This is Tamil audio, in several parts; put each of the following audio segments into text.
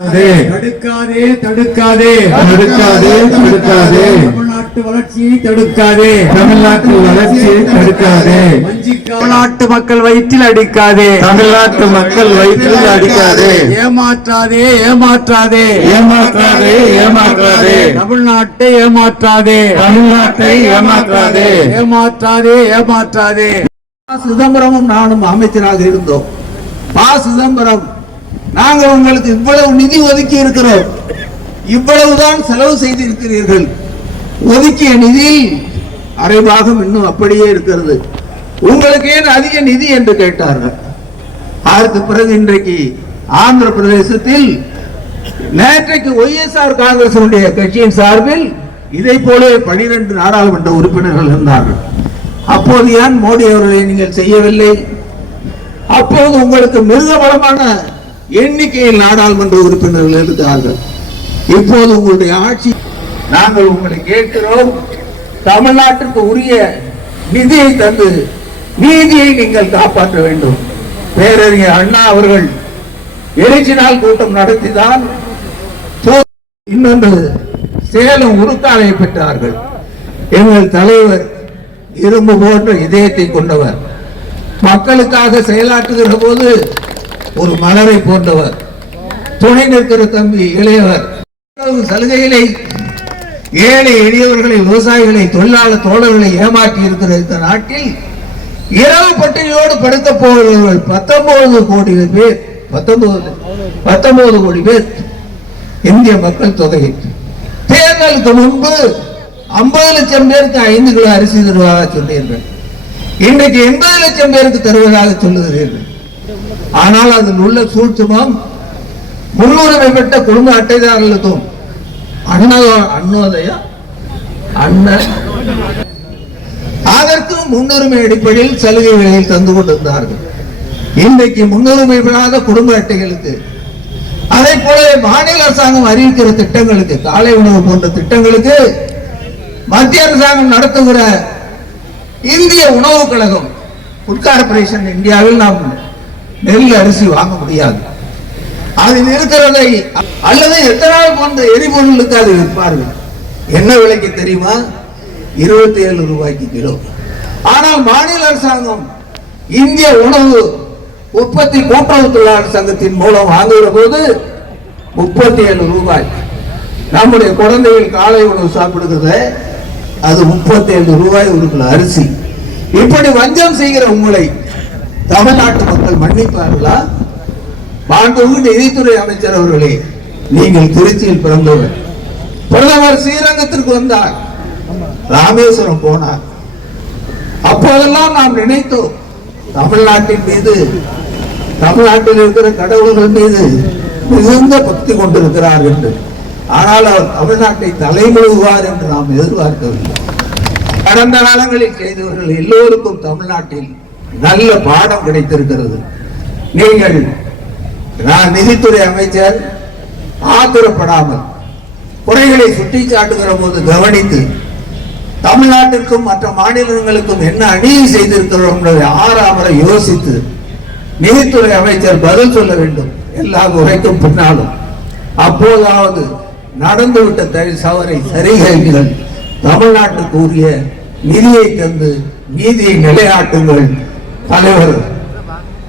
தடுக்காதே தடுக்காதே தடுக்காதே தடுக்காதே. தமிழ்நாட்டு வளர்ச்சியை தடுக்காதே. தமிழ்நாட்டு வளர்ச்சியை தடுக்காதே. தமிழ்நாட்டு மக்கள் வயிற்றில் அடிக்காதே. தமிழ்நாட்டு மக்கள் வயிற்றில் அடிக்காதே. ஏமாற்றாதே ஏமாற்றாதே. ஏமாற்றாதே ஏமாற்றாதே. தமிழ்நாட்டை ஏமாற்றாதே. தமிழ்நாட்டை ஏமாற்றாதே. ஏமாற்றாதே ஏமாற்றாதே. சிதம்பரமும் நானும் அமைச்சராக இருந்தோம். பா சிதம்பரம் நாங்கள் உங்களுக்கு இவ்வளவு நிதி ஒதுக்கி இருக்கிறோம். இவ்வளவுதான் செலவு செய்திருக்கிறீர்கள். ஒதுக்கிய நிதியில் அரைபாகம் இன்னும் அப்படியே இருக்கிறது. உங்களுக்கு ஏன் அதிக நிதி என்று கேட்டார்கள்? அதற்கு பிறகு இன்றைக்கு ஆந்திர பிரதேசத்தில் நேற்றைக்கு ஒய்எஸ்ஆர் காங்கிரஸ் கட்சியின் சார்பில் இதை போல பனிரெண்டு நாடாளுமன்ற உறுப்பினர்கள் இருந்தார்கள். அப்போது ஏன் மோடி அவர்களை நீங்கள் செய்யவில்லை? அப்போது உங்களுக்கு மிருகபலமான எண்ணிக்கையில் நாடாளுமன்ற உறுப்பினர்கள் இருக்கிறார்கள் இப்போது உங்களுடைய ஆட்சி நாங்கள் உங்களை கேட்கிறோம். தமிழ்நாட்டுக்கு உரிய நிதியை தந்து நீதியை நீங்கள் காப்பாற்ற வேண்டும். பேரறிஞர் அண்ணா அவர்கள் எழுச்சி நாள் கூட்டம் நடத்திதான் இன்னொன்று சேலம் உருத்தாலையை பெற்றார்கள். எங்கள் தலைவர் இரும்பு போன்ற இதயத்தை கொண்டவர். மக்களுக்காக செயலாற்றுகிற போது ஒரு மலரை போன்றவர். துணை நிற்கிற தம்பி இளையவர். சலுகைகளை ஏழை எளியவர்களை விவசாயிகளை தொழிலாளர் தோழர்களை ஏமாற்றி இருக்கிற இந்த நாட்டில் இரவு பட்டியலோடு படுத்த போகிறவர்கள் பத்தொன்பது கோடி பேர் பத்தொன்பது பத்தொன்பது கோடி பேர் இந்திய மக்கள் தொகை. தேர்தலுக்கு முன்பு ஐம்பது லட்சம் பேருக்கு ஐந்து கிலோ அரிசி தருவதாக சொன்னீர்கள் இன்றைக்கு எண்பது லட்சம் பேருக்கு தருவதாக சொல்லுகிறீர்கள். ஆனால் அதில் உள்ள சூட்சுமம் முன்னுரிமை பெற்ற குடும்ப அட்டைதாரர்களுக்கும் அண்ணா அண்ணோதயா அண்ணன். அதற்கு முன்னுரிமை அடிப்படையில் சலுகைகளை தந்து கொண்டிருந்தார்கள். இன்றைக்கு முன்னுரிமை பெறாத குடும்ப அட்டைகளுக்கு அதே போல மாநில அரசாங்கம் அறிவிக்கிற திட்டங்களுக்கு காலை உணவு போன்ற திட்டங்களுக்கு மத்திய அரசாங்கம் நடத்துகிற இந்திய உணவு கழகம் ஃபுட் கார்பரேஷன் இந்தியாவில் நாம் நெல் அரிசி வாங்க முடியாது. அது இருக்கிறதை அல்லது எத்தனால் போன்ற எரிபொருளுக்கு அதை விற்பார்கள்? என்ன விலைக்கு தெரியுமா? இருபத்தி ஏழு ரூபாய்க்கு கிலோ. ஆனால் மாநில அரசாங்கம் இந்திய உணவு உற்பத்தி கூட்டுறவு தொழிலாளர் சங்கத்தின் மூலம் வாங்குகிற போது முப்பத்தி ஏழு ரூபாய். நம்முடைய குழந்தைகள் காலை உணவு சாப்பிடுகிறத அது முப்பத்தி ஏழு ரூபாய் ஒரு கிலோ அரிசி. இப்படி வஞ்சம் செய்கிற உங்களை தமிழ்நாட்டு மக்கள் மன்னிப்பார்களா? மாண்புமிகு நிதித்துறை அமைச்சர் அவர்களே நீங்கள் திருச்சியில் பிறந்தவர். பிரதமர் ஸ்ரீரங்கத்திற்கு வந்தார். ராமேஸ்வரம் போனார். அப்போதெல்லாம் நாம் நினைத்தோம் தமிழ்நாட்டின் மீது தமிழ்நாட்டில் இருக்கிற கடவுள்கள் மீது மிகுந்த பக்தி கொண்டிருக்கிறார் என்று. ஆனால் அவர் தமிழ்நாட்டை தலைமுழுவார் என்று நாம் எதிர்பார்க்கவில்லை. கடந்த காலங்களில் செய்தவர்கள் எல்லோருக்கும் தமிழ்நாட்டில் நல்ல பாடம் கிடைத்திருக்கிறது. நீங்கள் நான் நிதித்துறை அமைச்சர் ஆத்திரப்படாமல் குறைகளை சுட்டி காட்டுகிற போது கவனித்து தமிழ்நாட்டிற்கும் மற்ற மாநிலங்களுக்கும் என்ன அநீதி செய்திருக்கிறோம் என்பதை ஆறாமரை யோசித்து நிதித்துறை அமைச்சர் பதில் சொல்ல வேண்டும். எல்லா உரைக்கும் பின்னாலும். அப்போதாவது நடந்துவிட்ட தவறு சவரை சரிகைகள் தமிழ்நாட்டுக்கு உரிய நிதியை தந்து நீதியை நிலையாட்டுங்கள் தலைவர்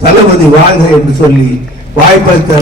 தளபதி வாழ்க என்று சொல்லி வாய்ப்பளித்த